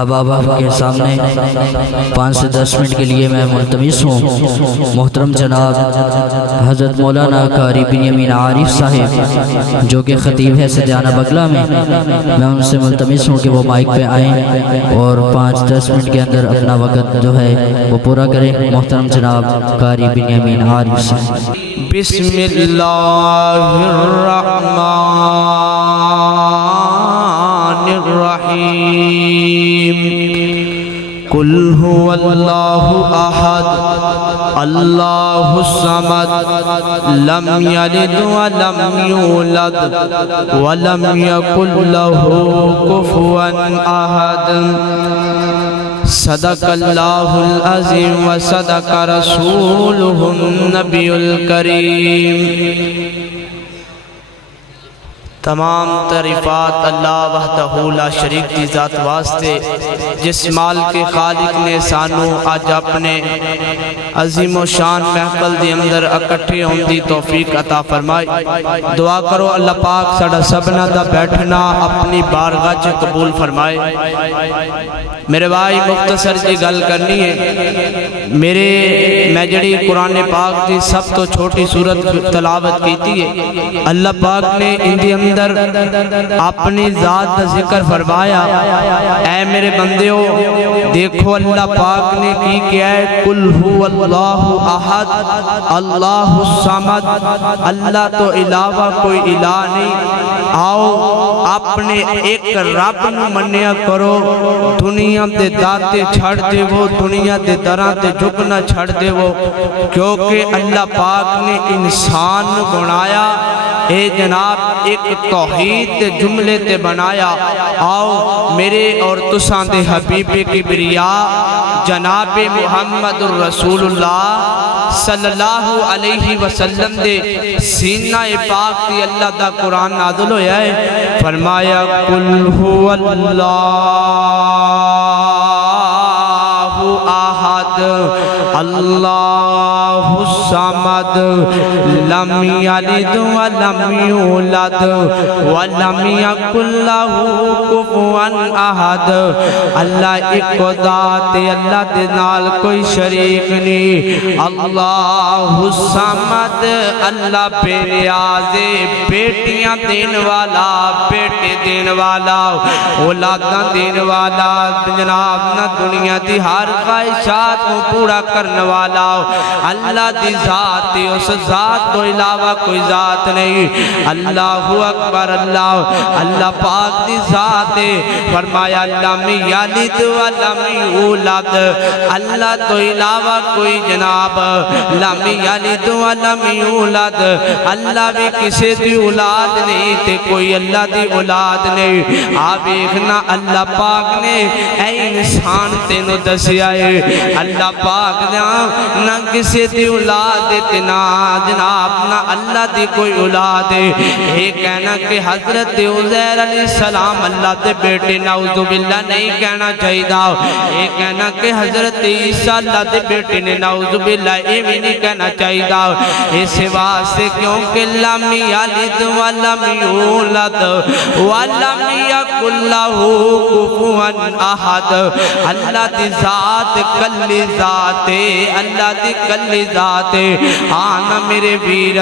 اب آپ کے سامنے 5 سے 10 منٹ کے لیے میں ملتمس ہوں محترم جناب حضرت مولانا قاری بنیامین عارف صاحب جو کہ خطیب ہے سدیانہ بگلا میں ان سے ملتمس ہوں کہ وہ مائک پہ آئیں اور 5-10 منٹ کے اندر اپنا وقت جو ہے وہ پورا کریں۔ محترم جناب قاری بنیامین عارف صاحب۔ بسم اللہ الرحمن الرحیم۔ قل هو اللہ احد اللہ الصمد لم یلد ولم یولد ولم یکن له کفوا احد۔ صدق اللہ العظیم وصدق رسولہ النبی الکریم۔ تمام تعریفات اللہ وحدہ لا شریک کی ذات واسطے جس مال کے خالق نے سانو آج اپنے عظیم و شان محفل دی اندر اکٹھے ہون دی توفیق عطا فرمائی۔ دعا کرو اللہ پاک ساڑا سبنا دا بیٹھنا اپنی بارگاہ چ قبول فرمائے۔ میرے بھائی مختصر جی گل کرنی ہے، میں جڑی قرآن پاک دی سب تو چھوٹی سورت تلاوت کیتی ہے، اللہ پاک نے ان دی اندر اپنی ذات دا ذکر فرمایا۔ اے میرے بندیو دیکھو اللہ پاک نے کی کیا ہے، قل هو اللہ احد اللہ الصمد، اللہ تو علاوہ کوئی الہ نہیں۔ آؤ اپنے ایک رب نو منیا کرو، دنیا دے داتے چھڑ دے وہ، دنیا دے دران دے جھکنا چھڑ دے وہ، کیونکہ اللہ پاک نے انسان بنایا اے جناب ایک توحید تے جملے تے بنایا۔ آؤ میرے اور تساں دے حبیب کبریا جناب محمد الرسول اللہ صلی اللہ علیہ وسلم دے سینہ پاک تے اللہ دا قرآن نازل ہویا ہے۔ فرمایا قل هو اللہ احد اللہ الصمد لم یلد ولم یولد ولم یکن له کفوا احد۔ اللہ ایک ذات ہے، اللہ دے نال کوئی شریک نہیں۔ اللہ الصمد اللہ بے نیاز، بیٹیاں دین والا، بیٹے دین والا، اولاداں دین والا، جناب نہ دنیا دی ہر خواہشات کو پورا کرنے والا اللہ دی ذات ہے، اس ذات تو علاوہ کوئی ذات نہیں۔ اللہ اکبر، اللہ پاک دی ذات ہے۔ فرمایا لم یلد ولم یولد، اللہ تو علاوہ کوئی جناب لم یلد ولم یولد، اللہ بھی کسی دی اولاد نہیں تے کوئی اللہ دی اولاد نہیں۔ آپ دیکھنا اللہ پاک نے اے انسان تینوں دسیا ہے، اللہ پاک نہ کسی دی اولاد تے نہ جناب نہ اللہ دی کوئی اولاد ہے۔ یہ کہنا کہ حضرت عزیر علیہ السلام اللہ دے بیٹے نعوذ باللہ نہیں کہنا چاہیے۔ یہ کہنا کہ حضرت عیسیٰ اللہ دے بیٹے نے نعوذ باللہ یہ بھی نہیں کہنا چاہیے۔ اس واسطے کیونکہ لم یلد ولم یولد ولم یکن له کفوا احد، اللہ دی ذات کلی ذات ہے، اللہ دی کلی ذات ہے۔ آنا میرے ویر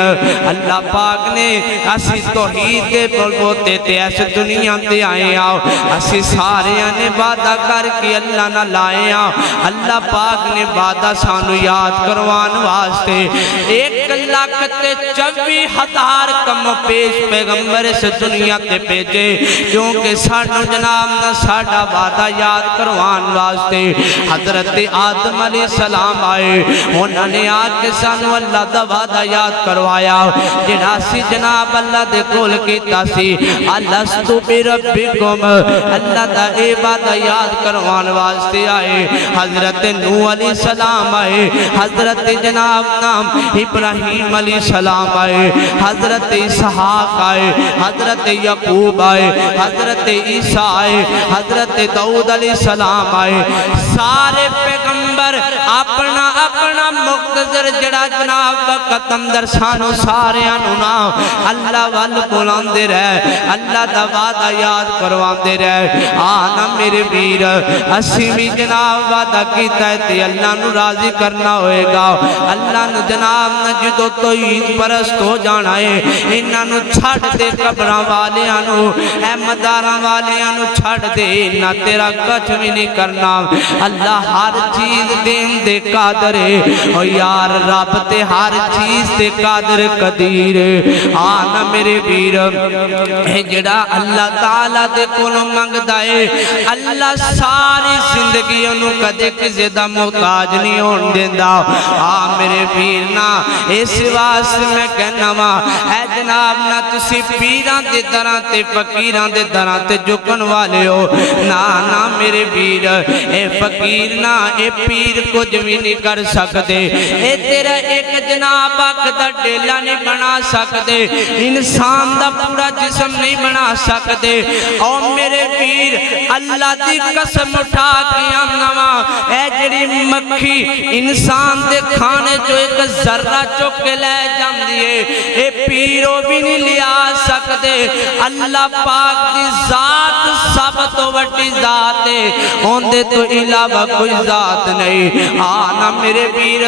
اللہ پاک نے اسی توحید دے بلبوتے تے ایسے دنیا تے آئے آؤ، اسی سارے نے وعدہ کر کے اللہ نہ لائے آؤ۔ اللہ پاک نے وعدہ سانو یاد کروان واسطے 1,24,000 کم پیش پیغمبر اس دنیا تے بھیجے، کیونکہ سانو جناب نہ ساڑا وعدہ یاد کروان واسطے۔ حضرت آدم علیہ السلام آئے، انہوں نے آج کے سانو اللہ دا وعدہ یاد کروایا، جنہا سی جناب اللہ دے کول کیتا سی الستو بربکم، اللہ دا اے وعدہ یاد کروان واسطے آئے۔ حضرت نوح علیہ السلام آئے، حضرت جناب نام ابراہیم علیہ السلام آئے، حضرت اسحاق آئے، حضرت یعقوب آئے، حضرت عیسیٰ آئے، حضرت داؤد علیہ السلام آئے۔ سارے پیغمبر اپنا اپنا مختصر جڑا جناب وقت اندر سانو ساریاں نو نا اللہ وال بلاندے رہ اللہ دا وعدہ یاد کرواندے رہ آنا میرے ویر اسی بھی جناب وعدہ کیتا ہے تے اللہ نو راضی کرنا ہوئے گا اللہ نو جناب نہ جدو توحید پرست ہو جانا ہے انہاں نو چھڑ دے قبراں والیاں نو اے مداراں والیاں نو چھڑ دے نہ تیرا کچھ بھی نہیں کرنا اللہ ہر چیز دین دے قادر ہے او یار رب تے ہر چیز تے قادر قدیر ہے آنا میرے ویر اے جڑا اللہ تعالیٰ دے کولوں منگدا ہے اللہ ساری زندگی انہوں کدے کسے دا محتاج نہیں ہون دیندا میرے ویر نا اس واسطے میں کہنا وا اے جناب نا تسی پیراں دے دراں تے فقیراں دے دراں تے جھکن والے ہو نا نا میرے ویر اے فقیر نا اے پیر کچھ بھی نہیں کر سکتے اے تیرا ایک جناب اک دا ڈیلا نہیں بنا سکتے انسان دا پورا جسم نہیں بنا سکتے او میرے پیر اللہ دی قسم اٹھا کے امنوا اے جڑی مکھی انسان دے کھانے جو ایک ذرہ چک کے لے جاندی ہے اے پیرو بھی نہیں لیا سکتے اللہ پاک دی ذات سب تو وڈی ذات ہے اوندے تو علاوہ کوئی ذات نہیں آنا میرے پیر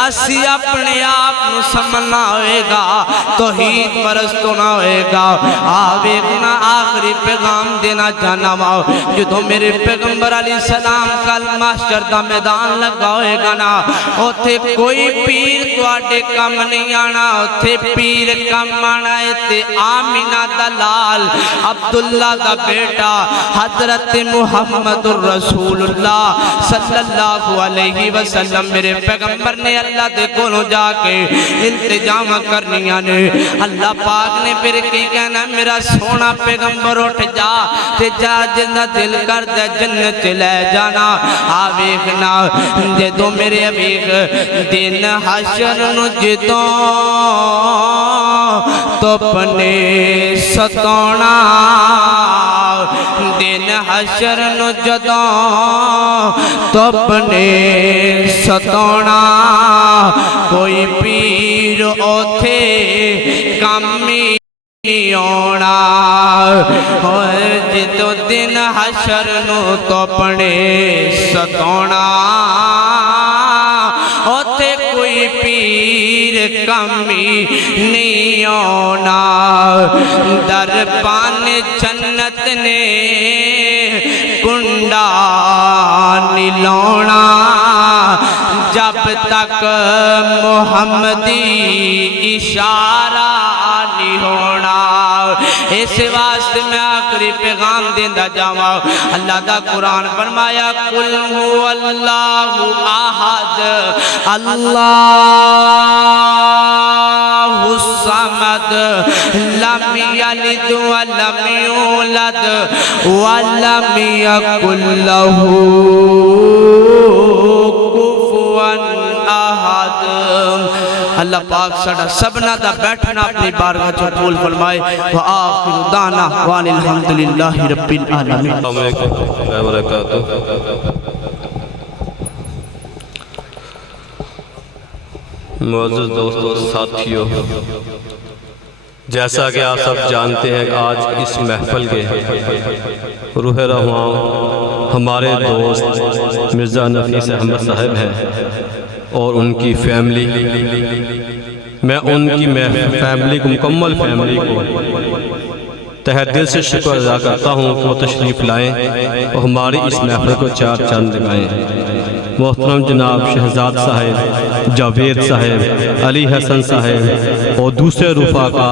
اسی اپنے آپ نو سمجھنا ہوئے گا توحید پرست ہونا ہوئے گا آویگنا آخری پیغام دینا چاہنا واؤ جدو میرے پیغمبر علیہ السلام کل محشر دا میدان لگا ہوئے گا نا اوتھے کوئی پیر تو آڈے کم نہیں آنا اوتھے پیر کم آنا ہے تے آمینہ دلال عبداللہ دا بیٹا حضرت محمد الرسول اللہ صلی اللہ علیہ وسلم میرے پیغمبر نے اللہ دے کولوں جا کے التجام کرنیاں نے اللہ پاک نے پھر کی کہنا میرا سونا پیغمبر اٹھ جا تے جا جنہ دل کر دے جنت لے جانا آویخنا جدو میرے ابیخ دن حشر نو جدو تو پنے ستونا دن حشر نو جدو تو پنے ستونا کوئی پیر اوتھے کمی ہونا جدو دن حشر نو تو پنے ستونا اوتھے کوئی پیر کمی نہیں ہونا در پان جنت نے کنڈا نلونا جب تک محمدی اشارہ نہیں ہونا اس واسطے میں آخری پیغام دیندہ جاؤں اللہ دا قرآن فرمایا قل هو اللہ احد اللہ الصمد لم یلد ولم یولد ولم یکن له کفوا احد اللہ پاک سڑا سبنا دا بیٹھنا اپنی بارگاہ جو قبول فرمائے وآخر دعنا وان الحمدللہ رب العالمین السلام علیکم و برکاتہ معزز دوستو ساتھیوں جیسا کہ آپ سب جانتے ہیں کہ آج اس محفل کے روح رواں ہمارے دوست مرزا نفیس احمد صاحب ہیں اور ان کی فیملی میں ان کی فیملی کو مکمل فیملی کو تہہ دل سے شکر ادا کرتا ہوں کہ وہ تشریف لائیں اور ہماری اس محفل کو چار چاند لگائیں محترم جناب شہزاد صاحب جاوید صاحب علی حسن صاحب اور دوسرے رفقا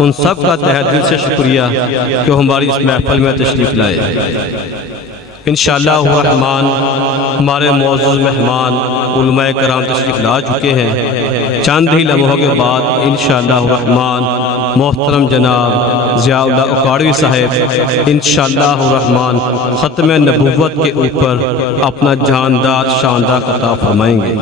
ان سب کا تہہ دل سے شکریہ کہ وہ ہماری اس محفل میں تشریف لائے انشاءاللہ الرحمن ہمارے معزز مہمان علماء کرام تشریف لا چکے ہیں چند ہی لمحوں کے بعد انشاءاللہ الرحمن محترم جناب ضیاء اللہ اکاڑوی صاحب انشاءاللہ الرحمن ختم نبوت کے اوپر اپنا جاندار شاندار خطاب فرمائیں گے